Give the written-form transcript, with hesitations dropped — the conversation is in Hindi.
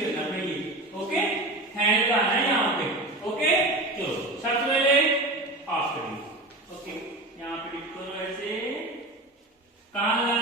यूज करना पड़ेगी। ओके, हैंड का आना है यहाँ पे। ओके, चलो सबसे पहले ऑफ करिए। ओके, यहाँ पे टिक करो ऐसे, कहाँ